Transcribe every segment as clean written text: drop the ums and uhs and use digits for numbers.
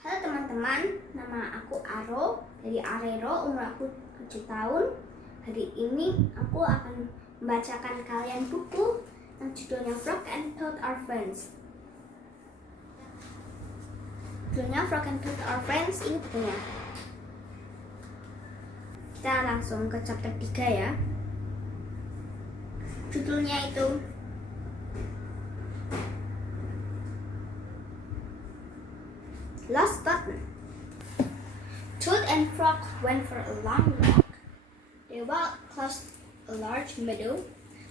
Halo teman-teman, nama aku Aro dari Arero, umur aku 7 tahun. Hari ini aku akan membacakan kalian buku yang judulnya Frog and Toad Are Friends. Judulnya Frog and Toad Are Friends, ini bukunya. Kita langsung ke chapter 3 ya. Judulnya itu Lost Button. Toad and Frog went for a long walk. They walked across a large meadow.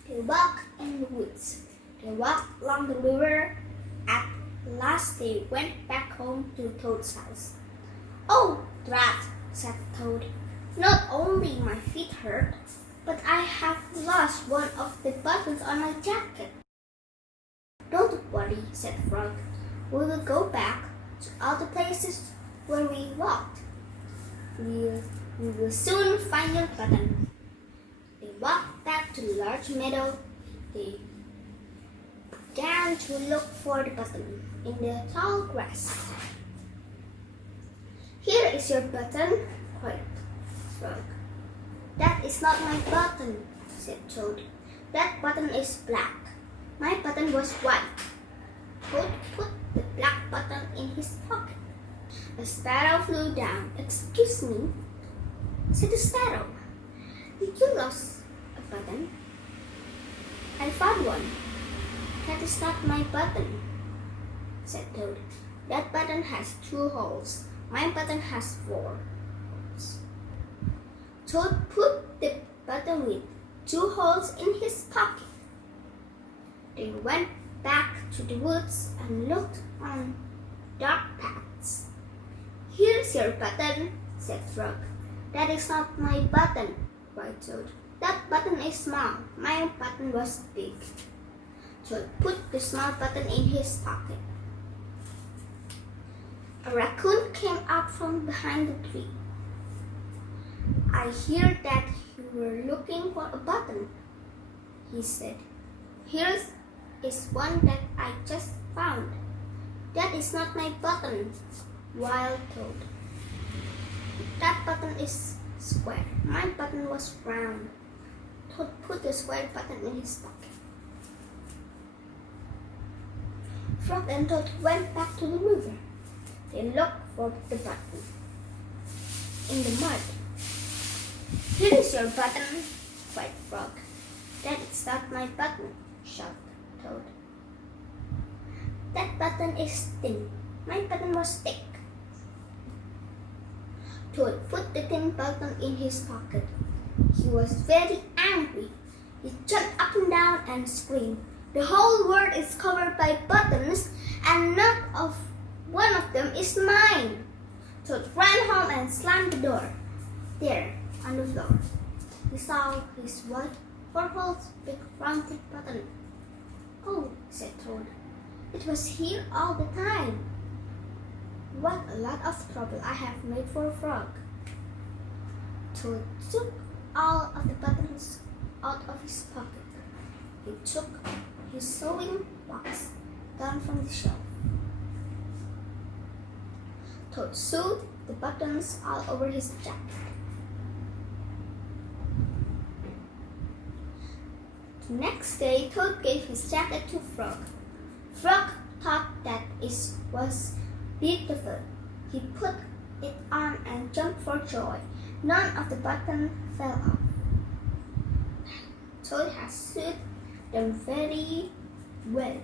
They walked in the woods. They walked along the river. At last they went back home to Toad's house. "Oh, drat," said Toad. "Not only my feet hurt, but I have lost one of the buttons on my jacket." "Don't worry," said Frog. "We will go back to all the places where we walked. We will soon find your button." They walked back to the large meadow. They began to look for the button in the tall grass. "Here is your button," cried Frog. "That is not my button," said Toad. "That button is black. My button was white." Toad put the black button in his pocket. A sparrow flew down. "Excuse me," said the sparrow. "Did you lose a button?" "I found one." "That is not my button," said Toad. "That button has 2 holes. My button has 4 holes." Toad put the button with 2 holes in his pocket. They went back to the woods and looked on dark paths. "Here's your button," said Frog. "That is not my button," cried Toad. "That button is small. My button was big." Toad put the small button in his pocket. A raccoon came out from behind the tree. "I hear that you were looking for a button," he said. "Here is one that I just found." "That is not my button," wailed Toad. "That button is square. My button was round." Toad put the square button in his pocket. Frog and Toad went back to the river. They looked for the button in the mud. "Here is your button," cried Frog. "That is not my button," shouted Toad. "That button is thin. My button was thick." Toad put the thin button in his pocket. He was very angry. He jumped up and down and screamed, "The whole world is covered by buttons, and not one of them is mine." Toad ran home and slammed the door. There, on the floor, he saw his white 4 holes big rounded button. "Oh," said Toad, "it was here all the time. What a lot of trouble I have made for Frog." Toad took all of the buttons out of his pocket. He took his sewing box down from the shelf. Toad sewed the buttons all over his jacket. The next day, Toad gave his jacket to Frog. Frog thought that it was beautiful. He put it on and jumped for joy. None of the buttons fell off. Toad has sewed them very well.